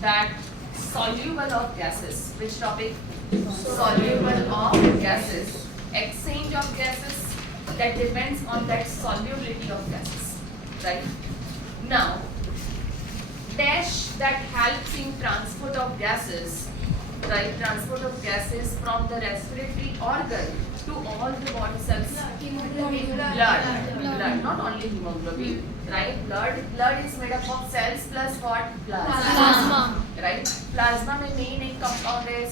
that soluble of gases. Which topic? Soluble of gases. Exchange of gases that depends on that solubility of gases. Right? Now, dash that helps in transport of gases. Right? Transport of gases from the respiratory organ to all the body cells. Blood, not only hemoglobin, right? Blood is made up of cells plus what? Plasma. Right? Plasma में main एक compound है,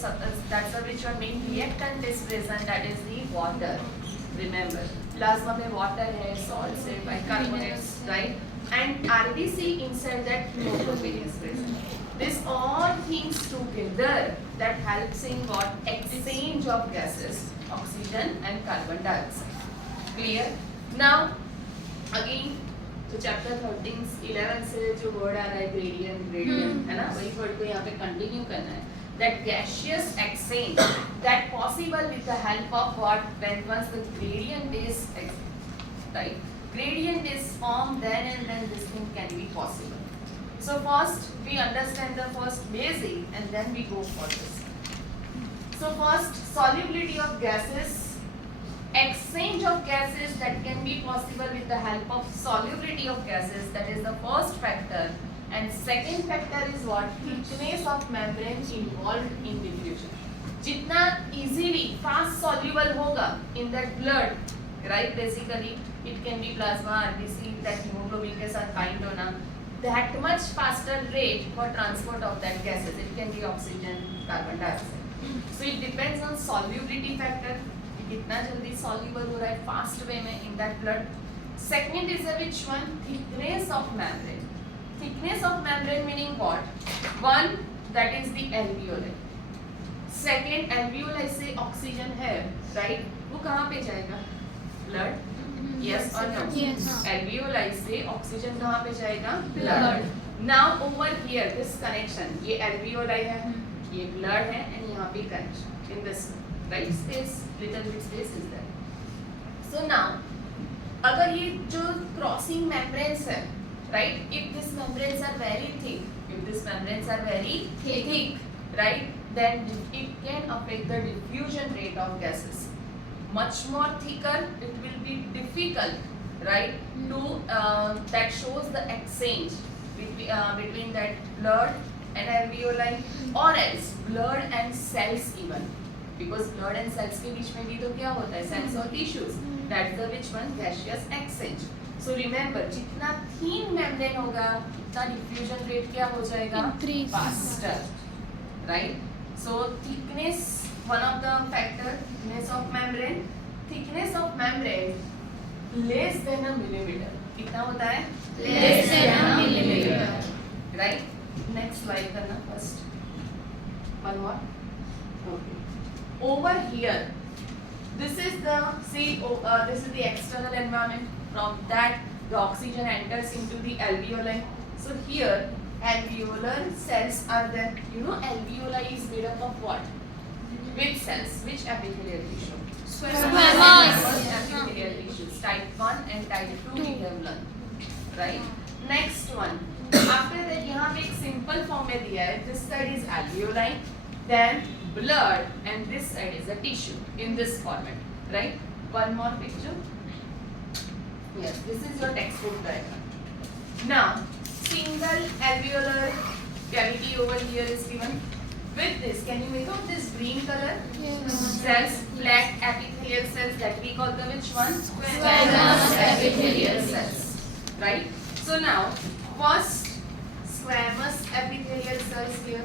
that's the which one main reactant is present, that is the water. Remember, plasma में water है, salts है, bicarbonates, right? And RBC inside that hemoglobin is present. This all things together that helps in what? Exchange of gases, oxygen and carbon dioxide. Clear? Now, again, तो chapter 11 से जो word आ रहा है gradient है ना, वही word को यहाँ पे कंटिन्यू करना है. That gaseous exchange that possible with the help of what? When once the gradient is right, gradient is formed, then this thing can be possible. So first we understand the first basic and then we go for this. So first, solubility of gases. Exchange of gases that can be possible with the help of solubility of gases, that is the first factor. And second factor is what? Thickness of membrane involved in diffusion. जितना easily fast soluble होगा in that blood, right? Basically it can be plasma, RBC, that hemoglobin के साथ bind होना, that much faster rate for transport of that gases. It can be oxygen, carbon dioxide. So it depends on solubility factor. कितना जल्दी soluble हो रहा है fast way में in that blood. Second is which one? Thickness of membrane. Thickness of membrane meaning what? One, that is the alveoli. Second, alveoli से oxygen है, right? वो कहाँ पे जाएगा? Blood? Yes or no? Yes. Alveoli से oxygen कहाँ पे जाएगा? Blood. Now over here, this connection, ये alveoli है, ये blood है, and यहाँ पे connection in this. Right, space, little bit space is there. So now, अगर ये जो crossing membranes है, right? If these membranes are very thick, right? Then it can affect the diffusion rate of gases. Much more thicker, it will be difficult, right? To that shows the exchange between that blood and alveoli, or else blood and cells even. Because blood and cells के बीच में भी तो क्या होता है? Cells और tissues. That's the which one? Gaseous exchange. So remember, जितना thin membrane होगा, उतना diffusion rate क्या हो जाएगा? Increase. Faster, right? So thickness, one of the factor, thickness of membrane. Thickness of membrane less than a millimeter. कितना होता है? Less than a millimeter. Right? Next slide करना first. One more. Okay. Over here, this is the external environment. From that, the oxygen enters into the alveoli. So here, alveolar cells are there. You know, alveoli is made up of what? Which cells? Which epithelial tissue? Squamous. Epithelial tissues. Type 1 and type 2 we have learned. Right? Next one. After that, यहाँ पे एक simple form में दिया है. This side is alveoli. Then blood and this side is a tissue in this format, right? One more picture. Yes, this is your textbook diagram. Now, single alveolar cavity over here is given. With this, can you make out this green color? Yes. Cells, black epithelial cells that we call them which one? Squamous epithelial cells. Right? So now, first squamous epithelial cells here.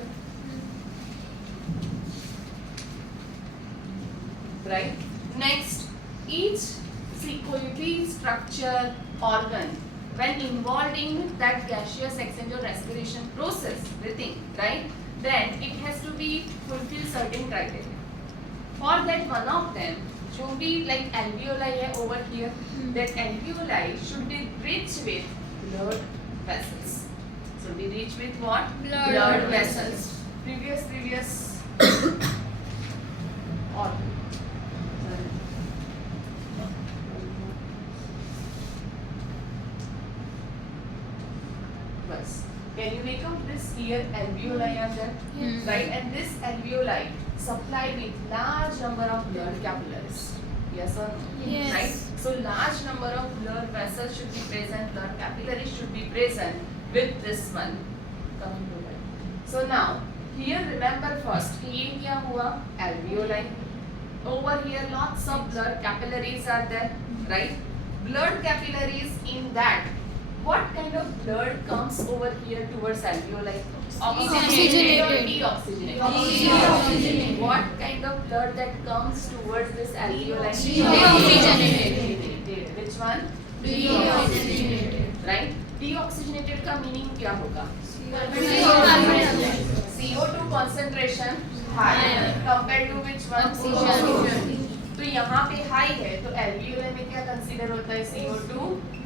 Right? Next, each secretory structure organ when involved in that gaseous exchange or respiration process, breathing, right? Then it has to be fulfill certain criteria. For that, one of them should be like alveoli hai over here. That alveoli should be rich with blood vessels. Should be rich with what? Blood vessels. Previous organ. बस Can you make out this here alveoli are there? Yes. Right, and this alveoli supply with large number of blood capillaries. Yes or no? Yes. Right. So large number of blood vessels should be present, blood capillaries should be present with this one. Coming to that. So now here remember first ये क्या हुआ alveoli. Over here lots of blood capillaries are there, right? Blood capillaries in that. What kind of blood comes over here towards alveoli? Oxygenated or deoxygenated? Deoxygenated. What kind of blood that comes towards this alveoli? Deoxygenated. Which one? Deoxygenated. Right? Deoxygenated का meaning क्या होगा? CO2 concentration higher compared to which one? Oxygen. तो यहाँ पे high है तो alveoli में क्या consider होता है? CO2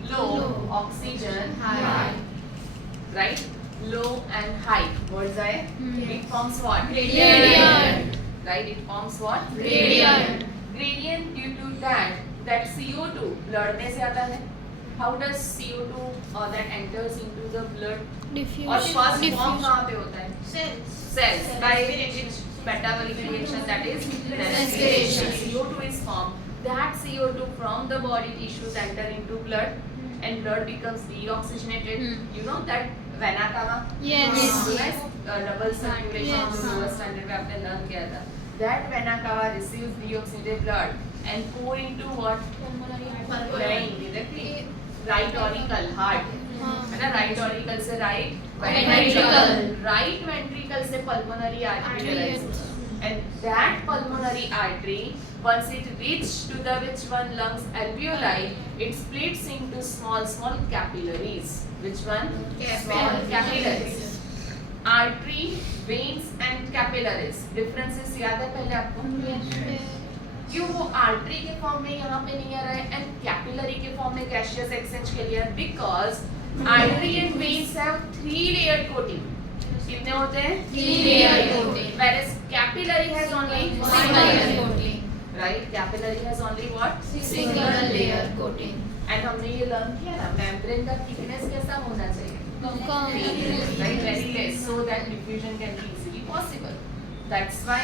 low, oxygen high, right? Low and high words आए? It forms what? Gradient. Right? It forms what? Gradient. Gradient due to that CO2 blood में से आता है. How does CO2 that enters into the blood? और first form कहाँ पे होता है? Cells. By which metabolic reaction, that is respiration. CO2 is formed. That CO2 from the body tissues enter into blood and blood becomes deoxygenated. You know that vena cava? Yes. Double circulation Yes. जो lower standard में आपने learn किया था. That vena cava receives deoxygenated blood and pour into what? नहीं, right auricle, heart. है ना, right auricle से right Ventricle. right ventricle से pulmonary artery arises. And that pulmonary artery, once it reaches to the which one lungs alveoli, it splits into small capillaries. Which one? Small capillaries. Artery, veins and capillaries. Differences याद है पहले आपको? क्यों वो artery के form में यहाँ पे नहीं आ रहा है एंड कैपिलरी के फॉर्म में गैसियस एक्सचेंज के लिए? Because artery and veins have 3 layered coating. कितने होते हैं? 3 layered coating. Whereas capillary has only Single layer coating. right? Capillary has only what? Single layer coating. And हमने ये लर्न किया ना, membrane का thickness कैसा होना चाहिए? कम. Right, very less, so that diffusion can be easily possible. That's why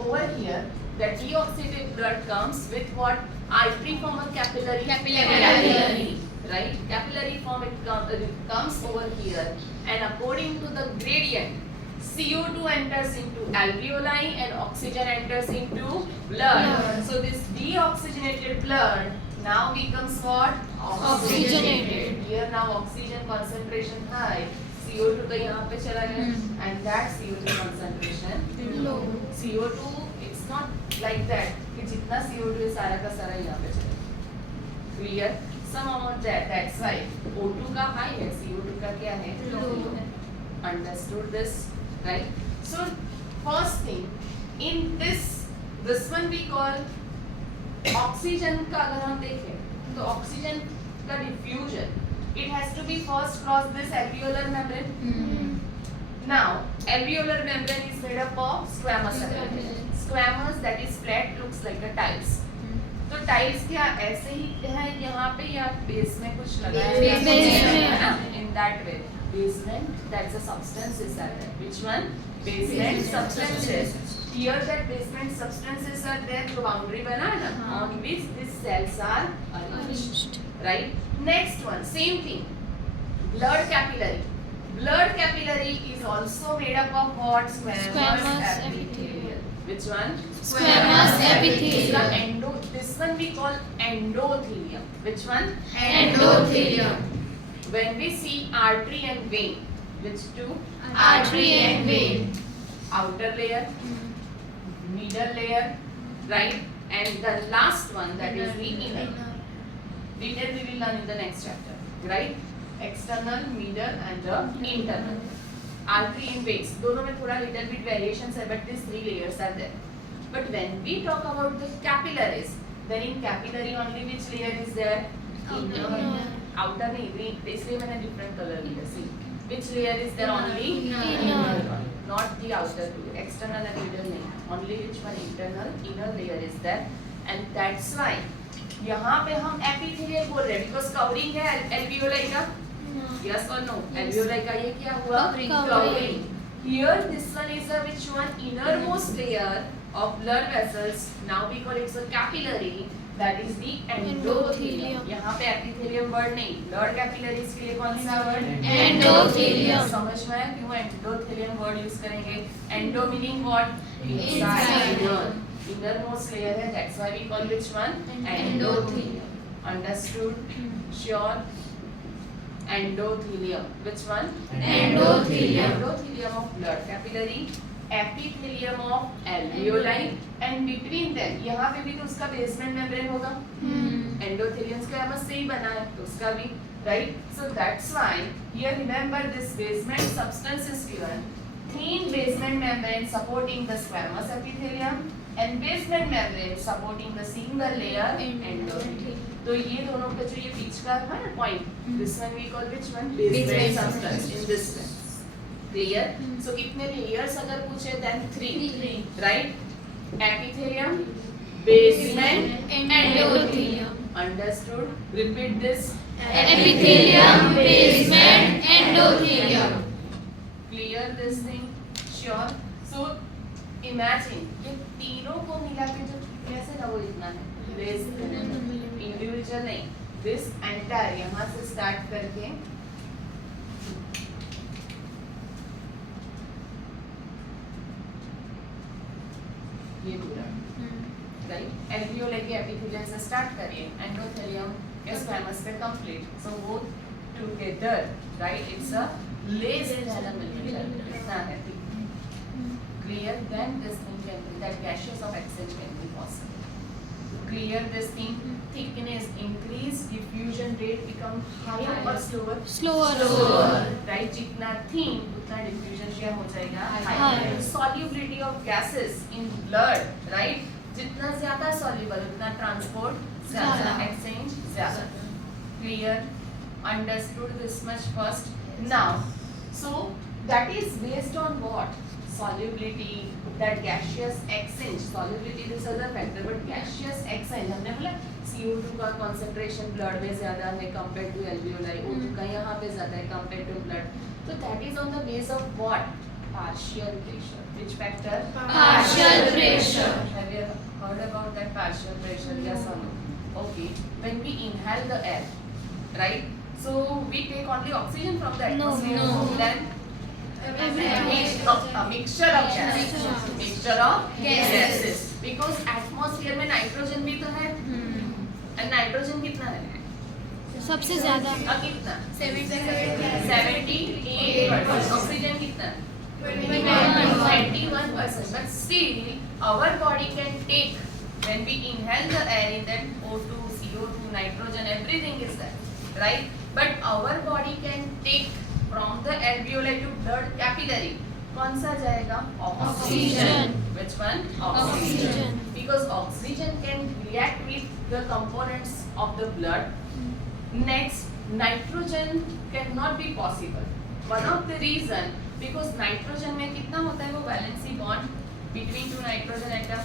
over here the deoxygenated blood comes with what? Artery form or capillary? Capillary. Right? Capillary form it comes over here, and according to the gradient, CO2 enters into alveoli and oxygen enters into blood. So this deoxygenated blood now becomes what? Oxygenated. Here now oxygen concentration high, CO2 तो यहाँ पे चला गया, and that CO2 concentration Low. CO2 it's not like that कि जितना CO2 है सारा का सारा यहाँ पे चला. Clear? Some amount there. That's why O2 का high है, CO2 का क्या है? Low. Understood this, right? So first thing in this one we call oxygen का अगर हम देखें तो oxygen का diffusion it has to be first cross this alveolar membrane. Now alveolar membrane is made up of squamous membrane. Squamous, that is flat, looks like a tiles. तो tiles क्या ऐसे ही है यहाँ पे या बेस में कुछ लगा है? In that way, basement, that's a substances are there. Which one? Basement substances. Here that basement substances are there. जो boundary बना है ना, on which these cells are arranged. Right? Next one, same thing. Blood capillary. Blood capillary is also made up of what? Squamous epithelial. Which one? Squamous epithelium. This one we call endothelium. Which one? Endothelium. When we see artery and vein, which two? Artery and vein. Outer layer, middle layer, right? And the last one, that is the inner. Detail we will learn in the next chapter, right? External, middle and the internal. Artery and veins, दोनों में थोड़ा little bit variations है, but these 3 layers are there. But when we talk about the capillaries, then in capillary only which layer is there? Inner. Outer नहीं, इसलिए मैंने different color लिया. See, which layer is there? Only Inner. not the outer two. External and middle नहीं. Only which one? Internal, inner layer is there, and that's why यहाँ पे हम epithelial बोल रहे हैं because covering है alveoli का. Yes or no? Alveoli का ये क्या हुआ? Covering. Here this one is a which one? Innermost layer of blood vessels. Now we call it a capillary. That is the endothelium. यहाँ पे epithelium word नहीं. Blood capillaries के लिए कौन सा word? Endothelium. समझ में आया क्यों endothelium word use करेंगे? Endo meaning what? Inside. Innermost layer है. That's why we call which one? Endothelium. Understood? Sure? Endothelium. Which one? Endothelium. Endothelium of blood capillary. Epithelium of alveoli. And between them, यहाँ पे भी तो उसका basement membrane होगा. Endothelium का बस से ही बना है तो उसका भी right. So that's why here remember this basement substance is given. Thin basement membrane supporting the squamous epithelium and basement membrane supporting the single layer endothelium. तो ये दोनों का जो ये बीच का है ना point, this one we call which one? Basement substance in this way. Clear? So कितने layers अगर पूछे then 3, right? Epithelium, basement, Endothelium. Understood? Repeat this. Epithelium, basement, endothelium. Clear this thing? Sure. So imagine ये तीनों को मिला के जो कैसे ना वो इतना है this individual नहीं this entire यहाँ से start करके ये पूरा राइट alveoli के epithelium से start करिए endothelium के squamous पे complete so both together right it's a less than a millimeter इतना है clear then this thing can be that gaseous of exchange can be possible clear this thing thickness increase diffusion rate become higher or slower Slower. right जितना thin उतना diffusion क्या हो जाएगा higher Higher. solubility of gases in blood right जितना ज्यादा soluble उतना transport ज्यादा ज्यादा. exchange ज्यादा clear understood this much first now so that is based on what solubility that gaseous exchange solubility is other factor but gaseous exchange हमने बोला CO2 का concentration blood में ज्यादा है compared to alveoli O2 का यहाँ पे ज्यादा है compared to blood so that is on the base of what partial pressure which factor Partial pressure. have you heard about that partial pressure yes or no okay when we inhale the air right so we take only oxygen from the No, atmosphere no. then Everything. a mixture of gases Mixture. mixture of Gases. gases because atmosphere में nitrogen भी तो है and nitrogen कितना है सबसे ज्यादा कितना 78%. 78% oxygen कितना 21% but still our body can take when we inhale the air in that O2 CO2 nitrogen everything is there right but our body can take from the alveoli to blood capillary कौन सा जाएगा Oxygen. which one Oxygen. because oxygen can react with the components of the blood next nitrogen cannot be possible one of the reason because nitrogen में कितना होता है वो valency bond between two nitrogen atom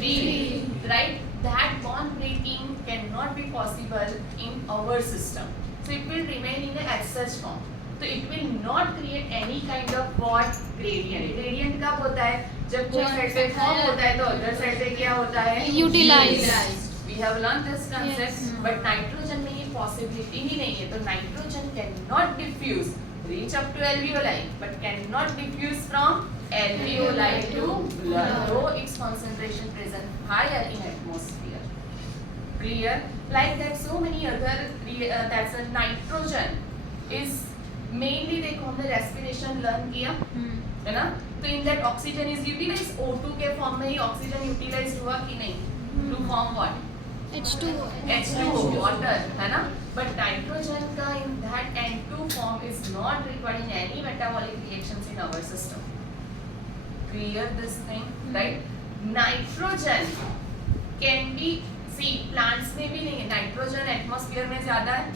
3 right that bond breaking cannot be possible in our system so it will remain in a such form so it will not create any kind of what gradient कब होता है जब कोई side पे form होता है तो other side पे क्या होता है Utilized. we have learned this concept Yes. but nitrogen में ये possibility ही नहीं है तो nitrogen cannot diffuse reach up to alveoli but cannot diffuse from alveoli to blood though its concentration present higher in atmosphere clear like that so many other that's a nitrogen is mainly देखो हमने respiration learn किया है ना तो in that oxygen is utilized O2 के form में ही oxygen utilized हुआ कि नहीं to form what H2. H2O water है ना but nitrogen का in that N2 form is not required in any metabolic reactions in our system clear this thing right nitrogen can be see plants में भी नहीं है nitrogen atmosphere में ज़्यादा है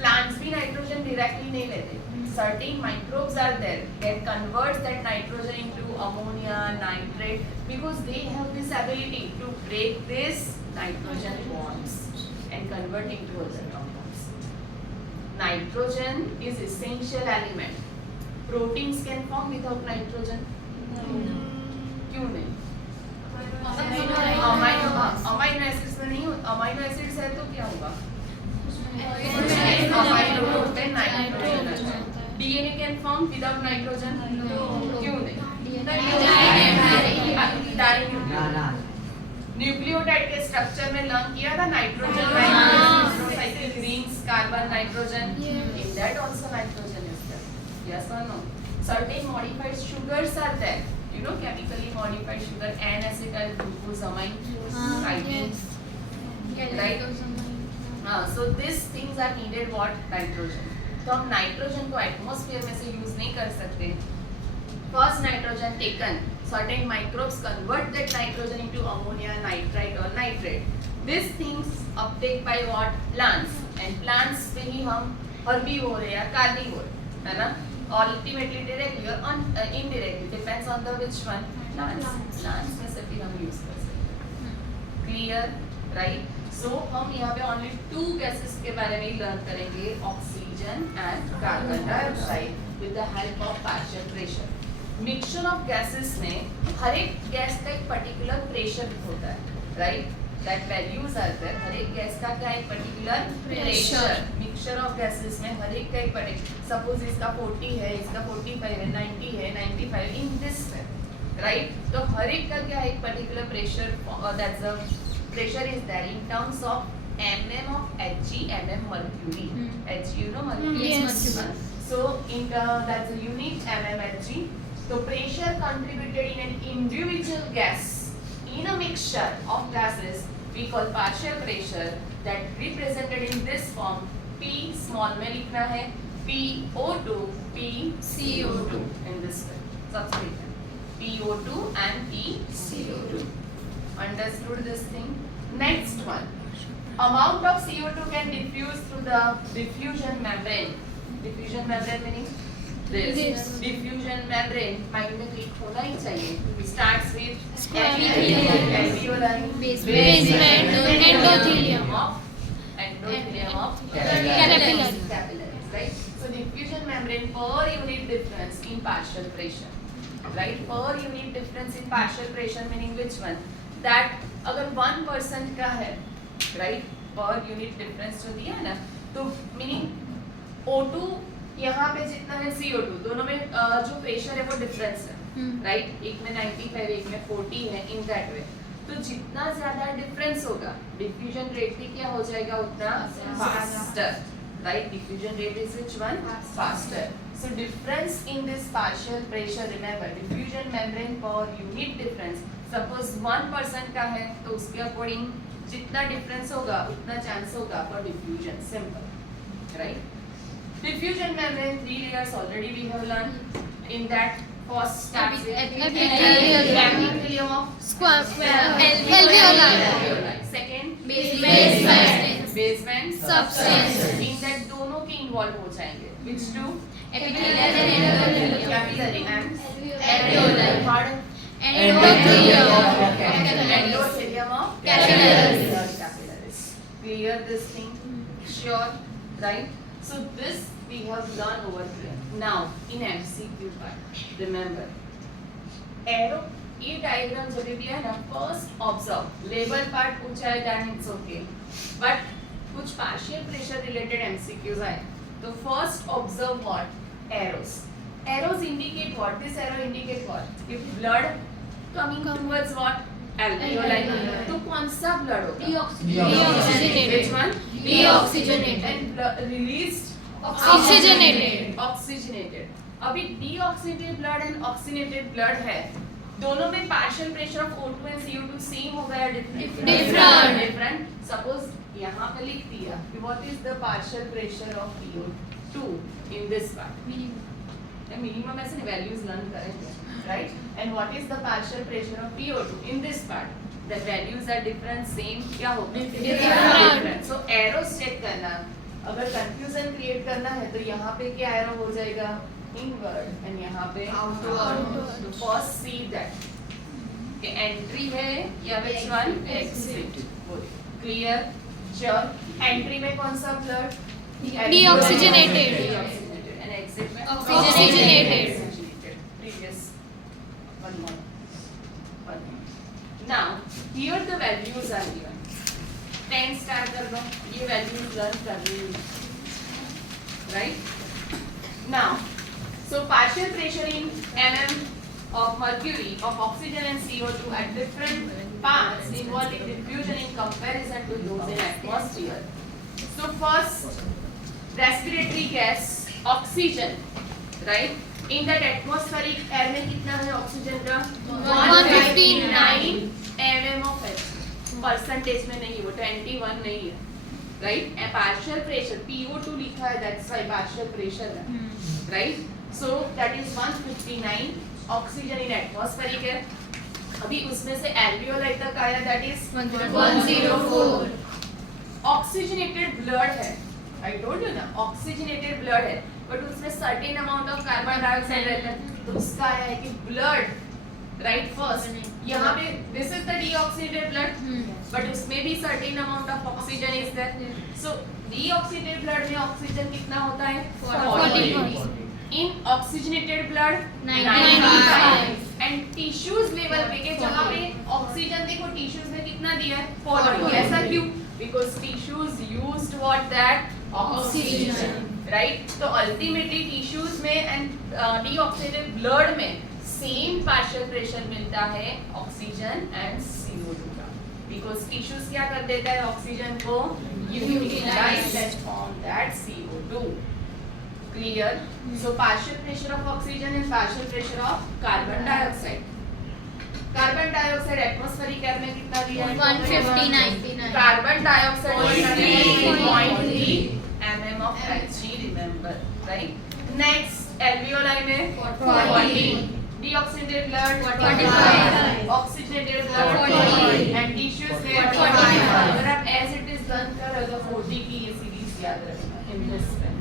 plants भी nitrogen directly नहीं लेते certain microbes are there that converts that nitrogen into ammonia nitrate because they have this ability to break this nitrogen bonds and convert into other compounds nitrogen is essential element. Proteins can form without nitrogen. क्यों नहीं? Amino acids में नहीं. Amino acids है तो क्या होगा? Amino group में nitrogen. DNA can form without nitrogen. क्यों नहीं? न्यूक्लियोटाइड के स्ट्रक्चर में लर्न किया था nitrogen, greens, carbon, nitrogen. In that also nitrogen is there. Yes or no? Certain modified sugars are there. You know, chemically modified sugar, N-acetyl glucosamine, right? So these things are needed what? Nitrogen. तो हम nitrogen को atmosphere में से use नहीं कर सकते. First nitrogen taken, certain microbes convert that nitrogen into ammonia, nitrite or nitrate. These things uptake by what? Plants. And plants पे ही हम herbivore या carnivore, है ना? Ultimately directly or indirectly depends on the which one? Plants. Plants में से भी हम use कर सकते हैं. Clear, right? So हम यहाँ पे only two gases के बारे में ही learn करेंगे, oxygen and carbon dioxide with the help of partial pressure. Mixture of gases में हर एक गैस का एक पर्टिकुलर प्रेशर होता है, right? That values are there. हर एक गैस का क्या एक particular pressure. Mixture of gases में हर एक का एक पर्टिकुलर, सपोज इसका 40 है, इसका 45 है, 90 है, 95 इन दिस वे, राइट? तो हर एक का क्या एक particular pressure, that's the pressure is there in terms of mm of Hg, mm mercury. Hg, you know mercury. Yes. So in that's a unit mmHg. So pressure contributed in an individual gas in a mixture of gases we call partial pressure, that represented in this form. P small में लिखना है PO2, PCO2 in this way. Substitute PO2 and PCO2. Understood this thing? Next one. Amount of CO2 can diffuse through the diffusion membrane. Diffusion membrane meaning this. Diffusion membrane mind में click होना ही चाहिए. Starts with alveoli, basement, endothelium of capillaries, right? So diffusion membrane per unit difference in partial pressure, right? Per unit difference in partial pressure meaning which one? That अगर 1% का है, right? Per unit difference जो दिया है ना, तो meaning O2 यहाँ पे जितना है CO2, दोनों में जो प्रेशर है वो डिफरेंस है, राइट? एक में 95 एक में 40 है, इन दैट वे. तो जितना ज्यादा डिफरेंस होगा, डिफ्यूजन रेट भी क्या हो जाएगा उतना faster, right? Diffusion rate is which one? Faster. So difference in this partial pressure, remember diffusion membrane per unit difference. Suppose 1% का है तो उसके अकॉर्डिंग जितना डिफरेंस होगा उतना चांस होगा for diffusion. Simple, right? Diffusion membrane, 3 layers already we have learned. In that, first starts with epithelium of alveoli. Second, basement substance. In that दोनों के involve हो जाएंगे. Which two? Capillary Capillary and alveoli. Third, endothelium of capillaries. Clear this thing? Sure, right? So this we have learned over here. Now in MCQ part, remember arrow ये diagram जब भी है ना, first observe. Level part पूछा है then it's okay, but कुछ partial pressure related MCQs आए तो first observe what? Arrows. Arrows indicate what? This arrow indicate what? If blood coming towards what? alveoli. तो कौन सा ब्लड होगा? Deoxygenated. Which one? Deoxygenated. And released? Oxygenated. अभी deoxygenated blood and oxygenated blood है, दोनों में partial pressure of O2 and CO2 same होगा या different? Suppose यहाँ पे लिख दिया कि what is the partial pressure of PO2 in this part? Minimum ऐसे values learn करेंगे, right? And what is the partial pressure of PO2 in this part? The values are different, same क्या होगा? Different. So arrows check करना. अगर confusion create करना है तो यहाँ पे क्या arrow हो जाएगा? Inward and यहाँ पे outward. So first see that कि entry है या which one? Exit. Clear? Sure. Entry में कौन सा blood? Deoxygenated. And exit में Oxygenated. Previous one more. Now here the values are given. 10 star कर दो, ये values learn कर रही है, right? Now, so partial pressure in mm of mercury of oxygen and CO2 at different parts involving diffusion in comparison to those in atmosphere. So first, respiratory gas oxygen, right? In that atmospheric air में कितना है oxygen का? 159 mm of H. Percentage में नहीं, वो 21 नहीं है, right? A partial pressure PO2 लिखा है, that's why partial pressure है, right? So that is 159 oxygen in atmospheric air. अभी उसमें से alveoli तक आया, that is 104. Oxygenated blood है, I told you ना, oxygenated blood है, but उसमें certain amount of carbon dioxide रहता है, तो उसका आया है कि blood, right? First, यहाँ पे this is the deoxygenated blood, but उसमें भी certain amount of oxygen is there. So deoxygenated blood में oxygen कितना होता है? 40. In oxygenated blood 95. And tissues level पे के जहाँ पे oxygen देखो tissues में कितना दिया है? 40. ऐसा क्यों? Because tissues used what that oxygen, right? तो ultimately tissues में and deoxygenated blood में same partial pressure मिलता है oxygen and CO2 का, because tissues क्या कर देता है oxygen को utilize and form that CO2. Clear? So partial pressure of oxygen and partial pressure of carbon dioxide. Carbon dioxide atmospheric air में कितना दिया है? 159. Carbon dioxide 0.3 mm of Hg, remember, right? Next alveoli में 40. Deoxygenated blood 45. Oxygenated blood 40. And tissues में 45. अगर आप as it is learn कर रहे हो तो 40 की ये सीरीज याद रखना in this way.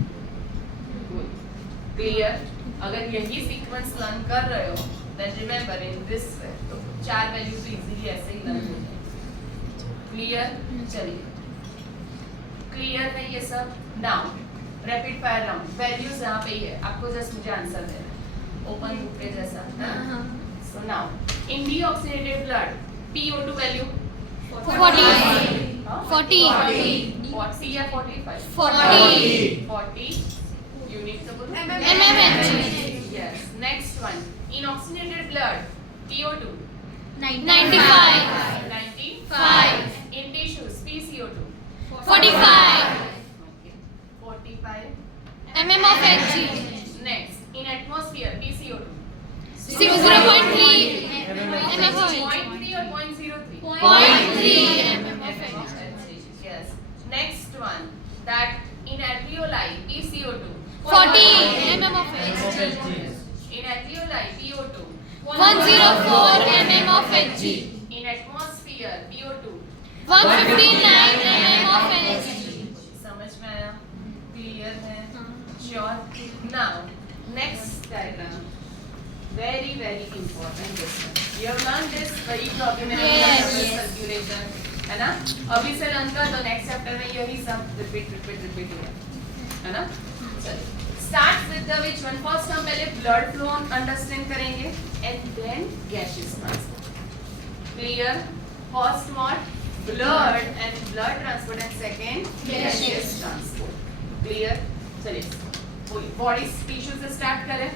Clear? अगर यही सीक्वेंस लर्न कर रहे हो then remember in this way, तो चार वैल्यू तो इजीली ऐसे ही लर्न हो जाएंगे. Clear? चलिए, क्लियर है ये सब. Now rapid fire round, values यहाँ पे ही है, आपको जस्ट मुझे आंसर देना है, ओपन बुक के जैसा. So now in deoxygenated blood PO2 value 40. हाँ? 40. 40 या 45? 40. 40 unit तो बोलो. mmHg. Yes. Next one. In oxygenated blood, PO2. 95. 95. In tissues, PCO2. 45. Okay. 45. mm of Hg. Next. In atmosphere, PCO2. 0.3 mm of Hg. 0.3 or 0.03? 0.3 mm of Hg. Hg. Yes. Next one. That in alveoli, PCO2. 40 mm of Hg. In alveoli, PO2. 104 mm of Hg. In atmosphere, PO2. 159 mm of Hg. समझ में आया? Clear है? Sure? Now next diagram, very very important this one. You have learned this very documentary Yes. circulation, है ना? अभी से learn कर दो, नेक्स्ट चैप्टर में यही सब रिपीट है ना? चलिए, start with the which one? First हम पहले blood flow understand करेंगे and then gaseous transport. Clear? First what? Blood and blood transport and second gaseous transport. Clear? चलिए, body tissues से start करें,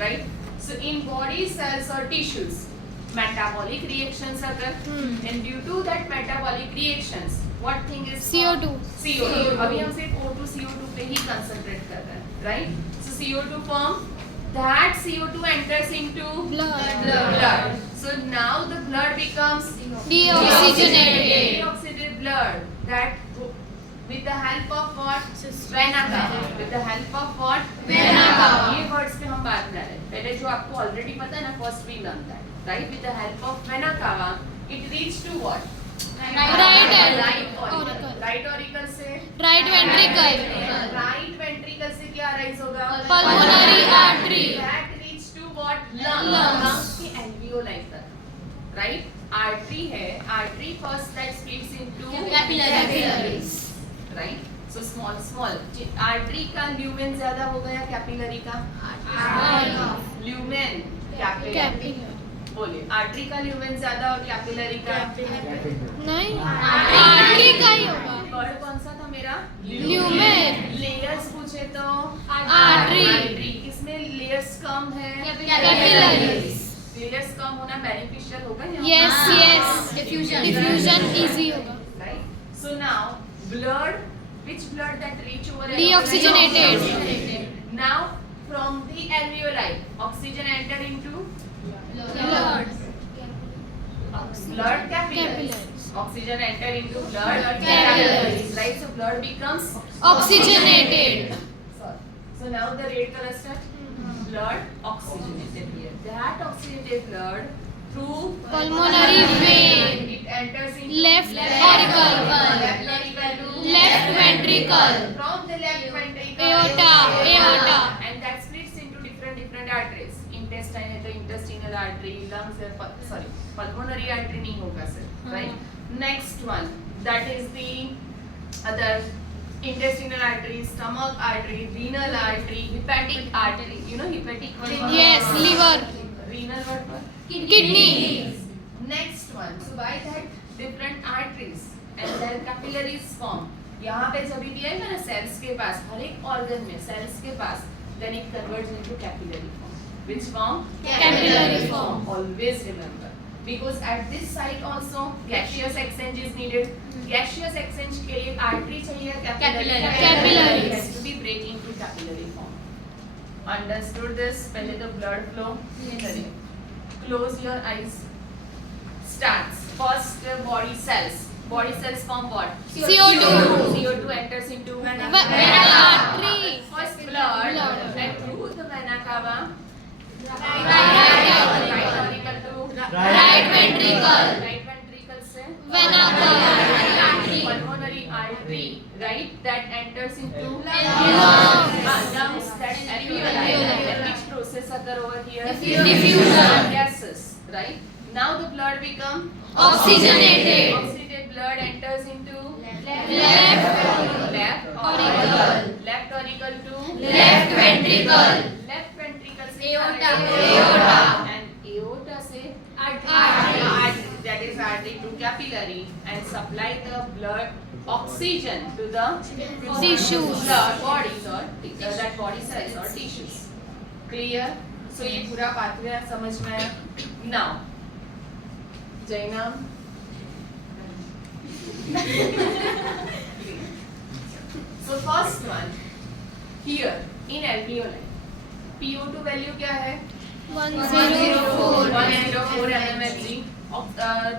right? So in body cells or tissues, metabolic reactions occur, and due to that metabolic reactions, what thing is CO2. CO2. अभी हम सिर्फ O2 CO2 पे ही concentrate कर रहे हैं, right? So CO2 form, that CO2 enters into blood. So now the blood becomes Deoxygenated. deoxygenated blood. That with the help of what? Vena cava. With the help of what? Vena cava. ये words पे हम बात कर रहे हैं. पहले जो आपको already पता है ना, first we learned that, right? With the help of vena cava, it reaches to what? Right auricle से Right ventricle. right ventricle से क्या rise होगा? Pulmonary artery. That reach to what? Lungs. Lungs. के alveoli तक, right? Artery है, artery first that splits into Capillaries. right? So small small. Artery का lumen ज्यादा होगा या कैपिलरी का? Lumen capillary. बोलिए, आर्टरी का ल्यूमेन ज्यादा और कैपिलरी का? नहीं, आर्टरी का ही होगा। वर्ड कौन सा था मेरा? ल्यूमेन। लेयर्स पूछे तो आर्टरी। किसमें लेयर्स कम है? कैपिलरीज। लेयर्स कम होना बेनिफिशियल होगा या? यस डिफ्यूजन इजी होगा। Right? So now, blood, which blood that reach over? Deoxygenated. Now, from the alveoli, oxygen enter into Blood. blood capillaries. Capillaries. Oxygen enter into blood Capillaries. Right? So blood becomes Oxygenated. sorry. So now the red color start. Blood oxygenated here. That oxygenated blood through Pulmonary vein. it enters into Left auricle. Left auricle to Left ventricle. from the left ventricle Aorta. and that splits into different arteries. Intestine है तो intestinal artery, lungs है sorry pulmonary artery नहीं होगा sir, right? Next one, that is the other intestinal artery, stomach artery, renal artery, hepatic artery. You know hepatic one? Yes, liver. Renal what? Kidney. Next one, so by that different arteries and their capillaries form. यहाँ पे जब भी दिया है ना cells के पास, हर एक organ में cells के पास, then it converts into capillary form. Which form? Capillary form. Always remember, because at this site also gaseous exchange is needed. Gaseous exchange के लिए artery चाहिए या capillary? Capillaries. It has to be break into capillary form. Understood this? पहले तो blood flow करिए. Close your eyes. Starts. First body cells. Body cells form what? CO2. CO2 enters into vena Artery. First blood. Blood. And through the vena cava. Right Right auricle to Right ventricle. right ventricle से Vena cava. pulmonary artery, right, that enters into Lungs. lungs, that alveoli. Alveoli. And which process occur over here? Diffusion. Gases, right? Now the blood become Oxygenated. oxygenated blood enters into Left auricle. Left auricle to Left ventricle. left ventricle से Aorta. and aorta से Artery. that is artery to capillary and supply the blood oxygen to the Tissues. blood bodies or that body cells or tissues. Clear? So ये पूरा pathway समझ में आया? Now, Jainam. So first one, here in alveoli, PO2 value क्या है? 104. 104 mmHg.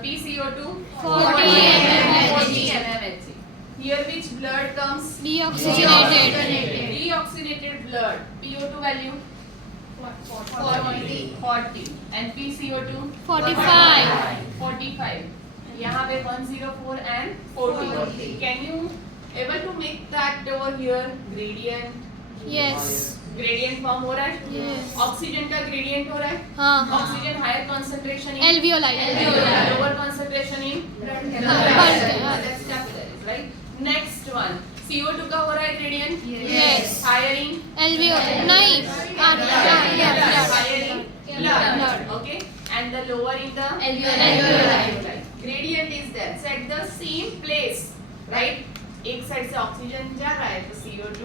PCO2 40 mmHg. 40 mmHg. Here which blood comes? Deoxygenated. Deoxygenated blood. PO2 value 40 and PCO2 45. 45. यहाँ पे 104 and 40. Can you able to make that over here gradient? Yes. Gradient form हो रहा है? Yes. Oxygen का gradient हो रहा है? हाँ. Oxygen higher concentration in Alveoli. lower concentration in blood. That's capillaries, right? Next one, CO2 का हो रहा है gradient? Yes. Higher in Alveoli. नहीं. higher in blood. Blood. Okay, and the lower in the Alveoli. Gradient is there. So at the same place, right? एक side से oxygen जा रहा है तो CO2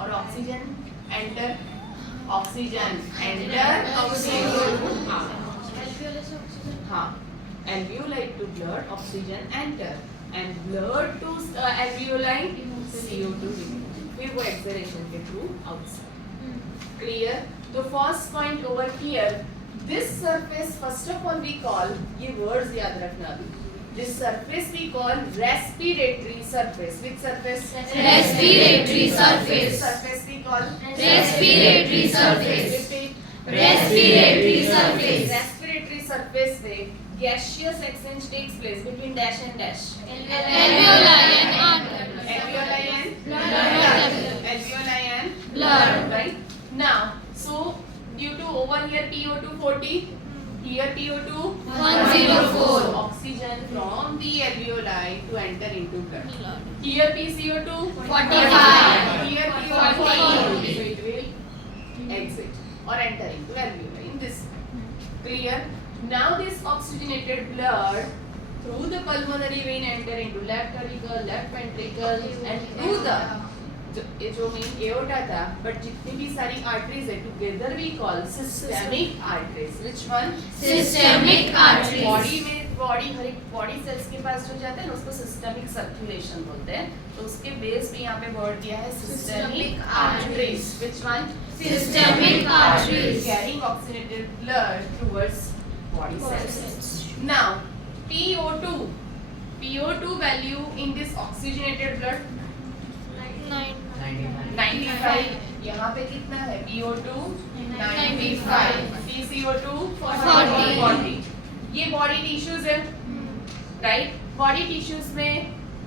और ऑक्सीजन एंटर ऑक्सीजन CO2 हाँ alveoli to blood oxygen enter and blood to alveoli CO2 remove फिर वो exhalation के through outside. Clear? तो first point over here, this surface first of all we call, ये words याद रखना अभी. This surface we call respiratory surface. Which surface? Respiratory surface. Which surface we call? Respiratory surface. Repeat. Respiratory surface. Respiratory surface में gaseous exchange takes place between dash and dash. Alveoli and artery. Alveoli and Blood. alveoli and Blood. right? Now, so due to over here PO2 40, here PO2 104. oxygen from the alveoli to enter into blood. Here PCO2 45. Here PO2 40. So it will exit or enter into alveoli in this. Clear? Now this oxygenated blood through the pulmonary vein enter into left auricle, left ventricle and through the ये जो main aorta था, but जितनी भी सारी arteries है together we call systemic arteries. Which one? Systemic arteries. Body में हर एक बॉडी सेल्स के पास जो जाते हैं ना उसको सिस्टेमिक सर्कुलेशन बोलते हैं. तो उसके बेस पे यहाँ पे वर्ड दिया है systemic arteries. Which one? Systemic arteries. Carrying oxygenated blood towards body cells. Now PO2 value in this oxygenated blood 95. यहाँ पे कितना है? PO2 95, PCO2 40. ये बॉडी टिश्यूज है, राइट? बॉडी टिश्यूज में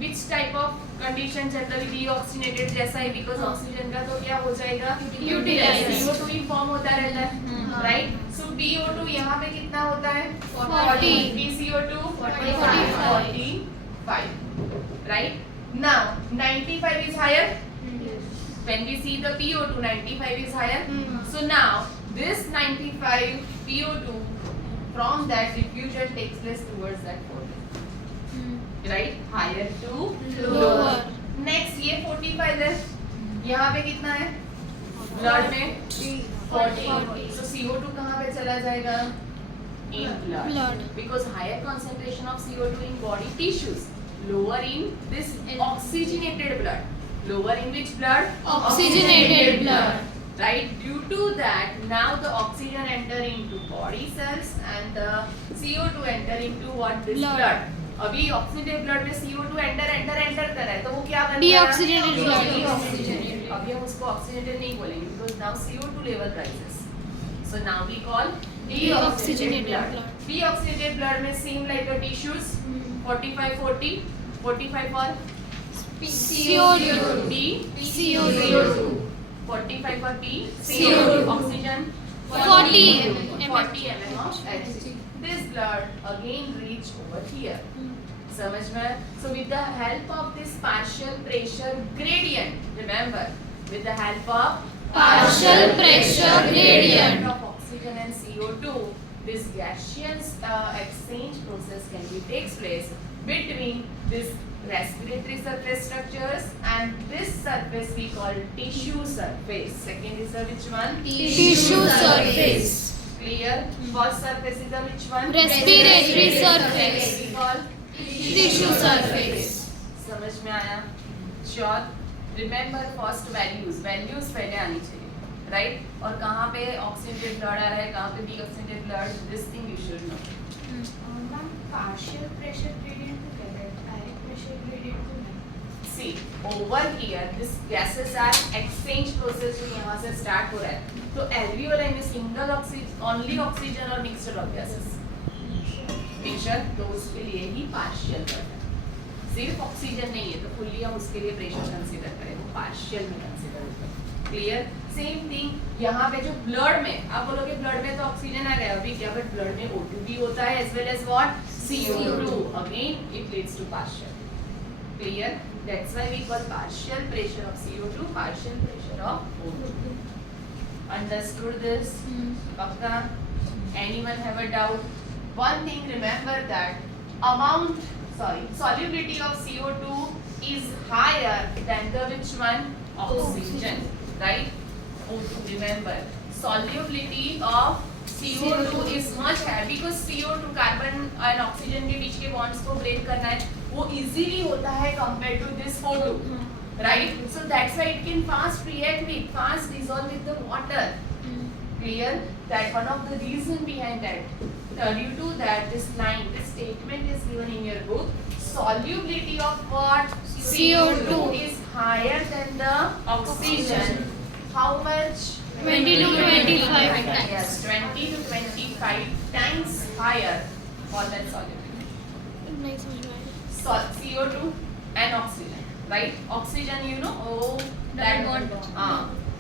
which type of condition generally deoxygenated जैसा है, because oxygen का तो क्या हो जाएगा? Utilized. CO2 ही फॉर्म होता रहता है, राइट? सो PO2 यहाँ पे कितना होता है? 40. PCO2 45. 45, right? Now 95 is higher. When we see the PO2, 95 is higher. So now this 95 PO2, from that diffusion takes place towards that 40, right? Higher to Lower. Next ये 45 है, यहाँ पे कितना है? ब्लड में 40. So CO2 कहाँ पे चला जाएगा? In blood. Because higher concentration of CO2 in body tissues, lower in this oxygenated blood. Lower in which blood? Oxygenated blood. Right? Due to that, now the oxygen enter into body cells and the CO2 enter into what? This blood. अभी oxygenated blood में CO2 enter कर रहा है, तो वो क्या बन गया? Deoxygenated blood. Deoxygenated. अभी हम उसको oxygenated नहीं बोलेंगे because now CO2 level rises. So now we call deoxygenated blood. Deoxygenated blood में same like the tissues. 45 40. 45 for CO2. B, CO2. 45 for B, CO2. Oxygen 40 40 mm of H. This blood again reach over here. समझ में? So with the help of this partial pressure gradient, remember, with the help of Partial pressure gradient of oxygen and CO2, this gaseous exchange process can be takes place between this respiratory surface structures and this surface we call tissue surface. Second is the which one? Tissue surface. Clear? First surface is the which one? Respiratory surface. We call Tissue surface. समझ में आया? Sure. Remember first values. Values पहले आनी चाहिए, right? और कहाँ पे oxygenated blood आ रहा है, कहाँ पे deoxygenated blood? This thing you should know. Ma'am partial pressure gradient को कहते हैं, डायरेक्ट प्रेशर ग्रेडियंट को नहीं. See, over here this gases are exchange process जो यहाँ से start हो रहा है. तो alveoli में single oxygen, only oxygen और mixture of gases. प्रेशर तो उसके लिए ही पार्शियल करते हैं. सिर्फ ऑक्सीजन नहीं है तो फुल्ली हम उसके लिए प्रेशर कंसीडर करें, वो पार्शियल में कंसीडर होता है. क्लियर? सेम थिंग यहाँ पे जो ब्लड में, आप बोलोगे ब्लड में तो ऑक्सीजन आ गया, अभी क्या, बट ब्लड में O2 भी होता है as well as what? CO2. Again it leads to partial. Clear? That's why we call partial pressure of CO2 partial pressure of O2. Understood this? Pakka? Anyone have a doubt? One thing remember that solubility of CO2 is higher than the which one? Oxygen, right? Remember, solubility of CO2 is much higher because CO2 carbon और oxygen के बीच के bonds को break करना है, वो easily होता है compared to this O2, right? So that's why it can fast react with, fast dissolve with the water. Clear? That one of the reason behind that. Due to that, this line, this statement is given in your book. Solubility of what? CO2 is higher than the oxygen. How much? 20 to 25 times. Yes, 20 to 25 times higher for that solubility. नहीं समझ में आया. CO2 and oxygen, right? Oxygen, you know, that bond.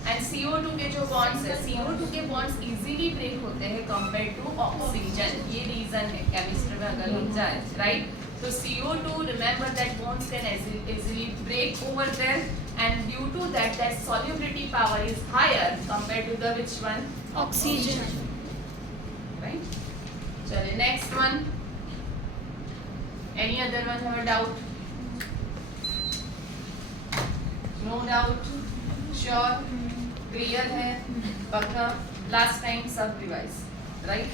And CO2 के जो bonds है, CO2 के bonds easily break होते हैं compared to oxygen. ये reason है chemistry में अगर हम जाए, right? So CO2, remember that bonds can easily break over there, and due to that, that solubility power is higher compared to the which one? Oxygen. Right? Chale, next one. Any other one have a doubt? No doubt? Sure? Clear है? पक्का? Last time सब revise, right?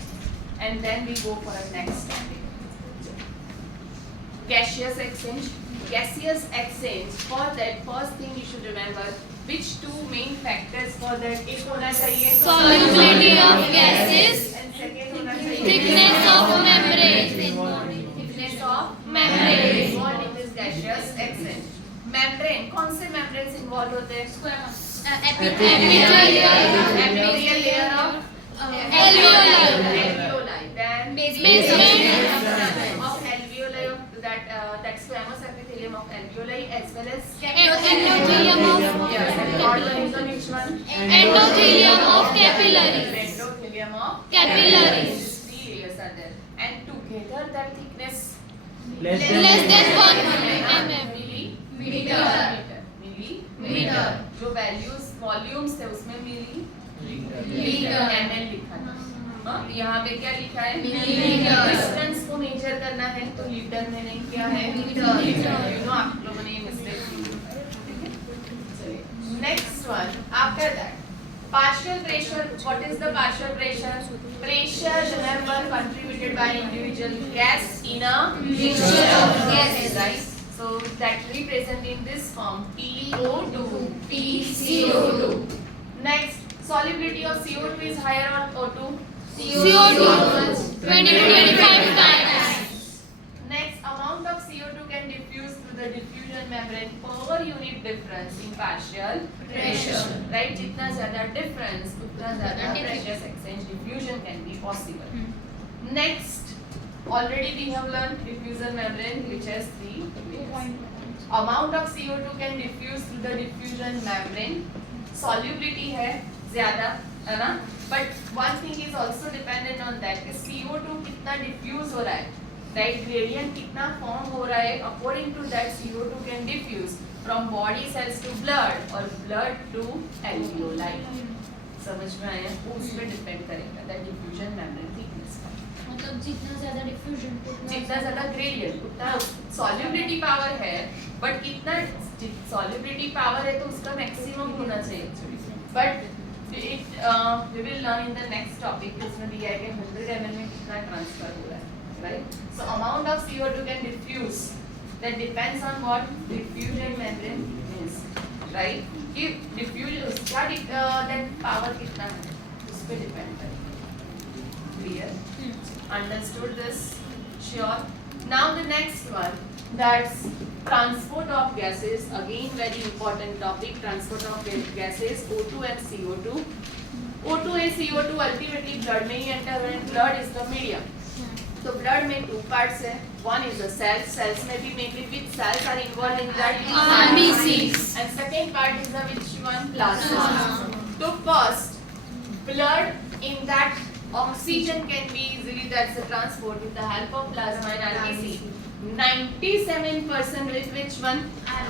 And then we go for a next topic. Gaseous exchange. Gaseous exchange. For that, first thing you should remember which two main factors for that. एक होना चाहिए Solubility of gases. and second होना चाहिए Thickness of membrane. thickness of Membrane. involved in this gaseous exchange. Membrane. कौन से membranes involved होते हैं? Epithelial. Epithelial layer of Alveoli. alveoli. Then Basement. of alveoli of that squamous epithelium of alveoli as well as Endothelium of yes. And third one is the which one? Endothelium of capillaries. Endothelium of Capillaries. These three layers are there. And together that thickness Less than 1 mm. millimeter. जो values volumes थे उसमें litre ml लिखा था. हाँ, यहाँ पे क्या लिखा है? डिस्टेंस को मेजर करना है तो लीटर में नहीं, क्या है? लीटर. You know आप लोगों ने ये मिस्टेक की. Next one. After that, partial pressure. What is the partial pressure? Pressure, remember, contributed by individual gas in a mixture of gases, right? So that represent in this form PO2, PCO2. Next, solubility of CO2 is higher or O2? CO2 20 to 25 times. Next, amount of CO2 can diffuse through the diffusion membrane per unit difference in partial pressure. Right? जितना ज़्यादा difference, उतना ज़्यादा pressure exchange diffusion can be possible. Next, already we have learned diffusion membrane which has 3 layers. Amount of CO2 can diffuse through the diffusion membrane. Solubility है ज़्यादा, है ना? But one thing is also dependent on that कि CO2 कितना diffuse हो रहा है, right? Gradient कितना form हो रहा है. According to that, CO2 can diffuse from body cells to blood or blood to alveoli. समझ में आया? वो उस पे डिपेंड करेगा that diffusion membrane thickness का. मतलब जितना ज्यादा डिफ्यूजन जितना ज़्यादा gradient उतना solubility power है, but कितना solubility power है तो उसका maximum होना चाहिए actually. But it we will learn in the next topic. इसमें दिया है कि 100 ml में कितना ट्रांसफर हो रहा है, right? So amount of CO2 can diffuse. That depends on what diffusion membrane is, right? कि diffusion उसका that power कितना है उस पे depend करेगा. Clear? Understood this? Sure. Now the next one, that's transport of gases. Again very important topic, transport of gases, O2 and CO2. O2 and CO2 ultimately blood में ही enter and blood is the medium. So blood में 2 parts है. One is the cells. Cells में भी mainly which cells are involved in blood? RBCs. And second part is the which one? Plasma. So first, blood in that oxygen can be easily that's the transport with the help of plasma and RBC. 97% with which one?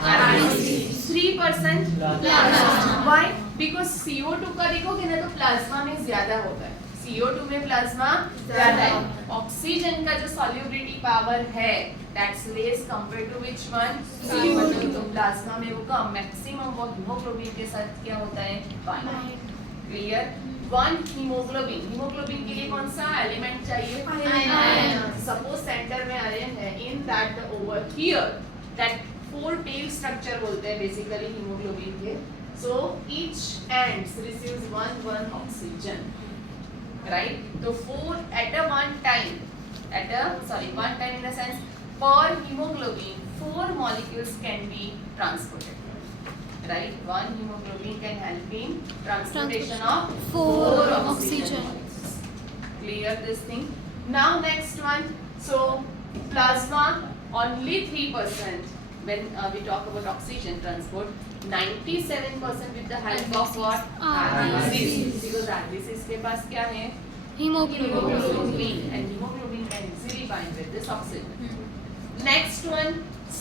RBC. 3% plasma. Why? Because CO2 का देखोगे ना तो plasma में ज्यादा होता है. CO2 में plasma ज्यादा है. ऑक्सीजन का जो solubility power है that's less compared to which one? CO2. तो प्लाज्मा में वो कम, मैक्सिमम वो हीमोग्लोबिन के साथ क्या होता है? Bind. Clear? One haemoglobin. Haemoglobin के लिए कौन सा एलिमेंट चाहिए? आयरन. सपोज सेंटर में आयरन है, in that over here that 4 tail structure बोलते हैं बेसिकली हीमोग्लोबिन के. So each ends receives one oxygen, right? तो 4 at a one time in the sense per hemoglobin 4 molecules can be transported. Right, one hemoglobin can help in transportation of 4 oxygen molecules. Clear this thing? Now next one. So plasma only 3% when we talk about oxygen transport. 97% with the help of what? RBCs. Because RBCs के पास क्या है? Hemoglobin. Hemoglobin, and hemoglobin can easily bind with this oxygen. Next one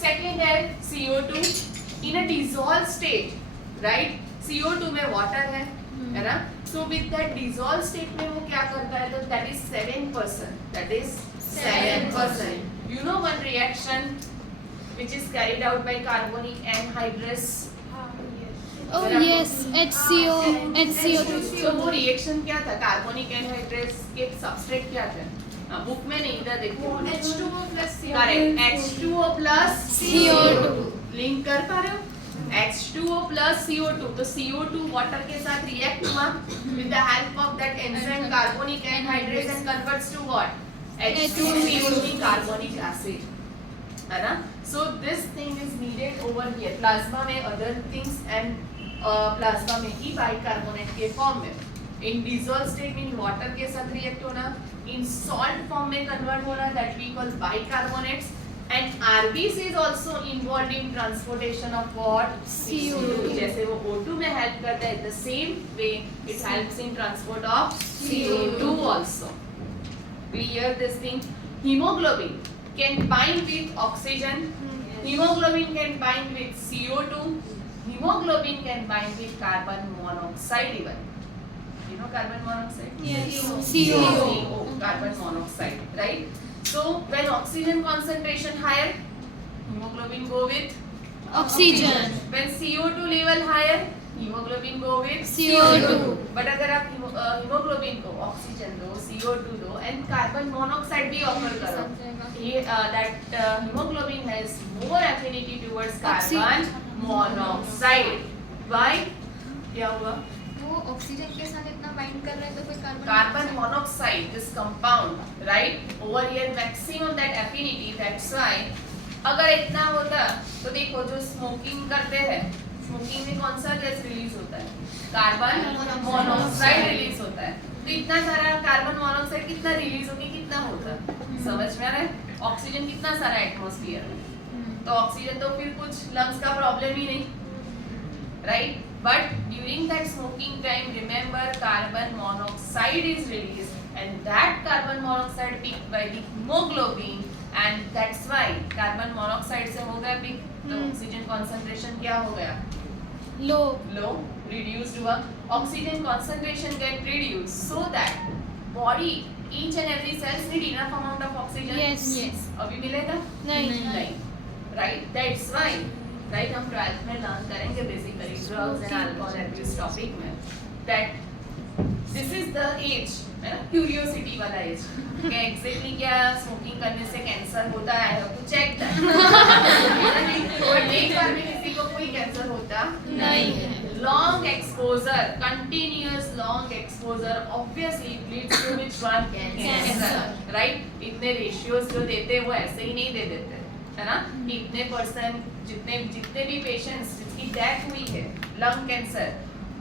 second है CO2 इन अ dissolve state, right? CO2 में water है ना? So with that dissolve state में वो क्या करता है? तो that is 7%, that is 7%. You know one reaction which is carried out by carbonic anhydrous. Oh yes, HCO2. तो वो रिएक्शन क्या था? कार्बोनिक एनहाइड्रेस के सबस्ट्रेट क्या थे? बुक में नहीं, इधर देखो. H2O plus CO2. Correct, H2O plus CO2. Link कर पा रहे हो? H2O plus CO2. तो CO2 वाटर के साथ रिएक्ट हुआ with the help of that enzyme carbonic anhydrase and converts to what? H2CO3 carbonic acid. है ना? So this thing is needed over here. Plasma में other things and प्लाज्मा में ही bicarbonate के form में. In dissolved state mean water के साथ react होना. In salt form में कन्वर्ट होना, that we call bicarbonates. And RBC is also involved in transportation of what? CO2. जैसे वो O2 में help करता है, the same way it helps in transport of CO2 also. Clear this thing? Hemoglobin can bind with oxygen. Hemoglobin can bind with CO2. Hemoglobin can bind with carbon monoxide even. You know carbon monoxide? Yes. CO, carbon monoxide, right? So when oxygen concentration higher, hemoglobin go with Oxygen. When CO2 level higher, hemoglobin go with CO2. But अगर आप hemoglobin को oxygen दो, CO2 दो and carbon monoxide भी offer करो, ये that hemoglobin has more affinity towards carbon monoxide. Why? क्या हुआ? वो ऑक्सीजन के साथ इतना बाइंड कर रहे हैं तो फिर Carbon monoxide, this compound, right? Over here maximum that affinity. That's why अगर इतना होता तो देखो जो स्मोकिंग करते हैं, स्मोकिंग में कौन सा गैस रिलीज होता है? कार्बन मोनोऑक्साइड रिलीज होता है. तो इतना सारा कार्बन मोनोऑक्साइड कितना रिलीज होगी, कितना होता? समझ में आ रहा है? ऑक्सीजन कितना सारा एटमॉस्फेयर में, तो ऑक्सीजन तो फिर कुछ लंग्स का प्रॉब्लम ही नहीं, right? But during that smoking time, remember carbon monoxide is released and that carbon monoxide picked by the hemoglobin and that's why carbon monoxide से हो गया pick, तो oxygen concentration क्या हो गया? Low, reduced हुआ. Oxygen concentration get reduced so that body each and every cells need enough amount of oxygen. Yes. अभी मिलेगा? नहीं. Right? That's why. राइट हम 12th में लर्न करेंगे basically drugs and alcohol abuse topic में that this is the age, है ना, curiosity वाला एज कि एग्जैक्टली क्या स्मोकिंग करने से कैंसर होता है. I have to check that. But एक बार में किसी को कोई कैंसर होता नहीं है. Long exposure, continuous long exposure obviously leads to which one? Cancer, right? इतने रेशियोज जो देते हैं वो ऐसे ही नहीं दे देते, है ना? इतने परसेंट जितने भी पेशेंट्स जिसकी डेथ हुई है lung cancer,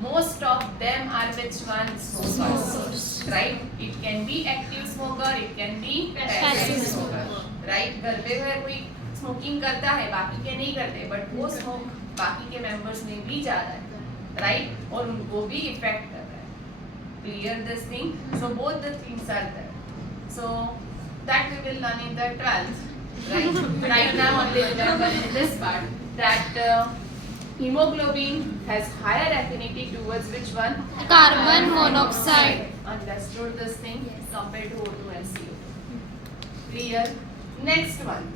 most of them are which one? Smokers, right? It can be active smoker, it can be passive smoker, right? घर पे अगर कोई स्मोकिंग करता है, बाकी के नहीं करते, बट वो स्मोक बाकी के मेंबर्स में भी जा रहा है, राइट? और उनको भी इफेक्ट कर रहा है. Clear this thing? So both the things are there. So that we will learn in the 12th. Right now only remember in this part that hemoglobin has higher affinity towards which one? Carbon monoxide. Understood this thing? Compared to O2 and CO2. Clear? Next one.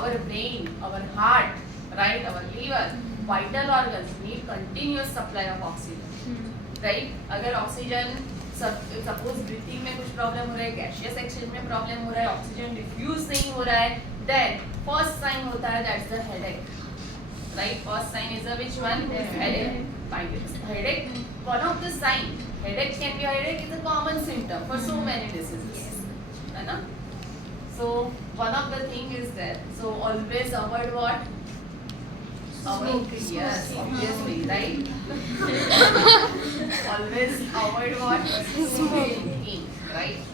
Our brain, our heart, right? Our liver, vital organs need continuous supply of oxygen. Right? अगर oxygen suppose breathing में कुछ problem हो रहा है, gaseous exchange में problem हो रहा है, ऑक्सीजन डिफ्यूज नहीं हो रहा है, देन फर्स्ट साइन होता है that's the headache, right? First sign is which one? Headache. Headache, one of the sign, headache can be, headache is a common symptom for so many diseases, है ना? So one of the thing is that, so always avoid what? Yes, obviously, right? Always avoid what? Smoking, right?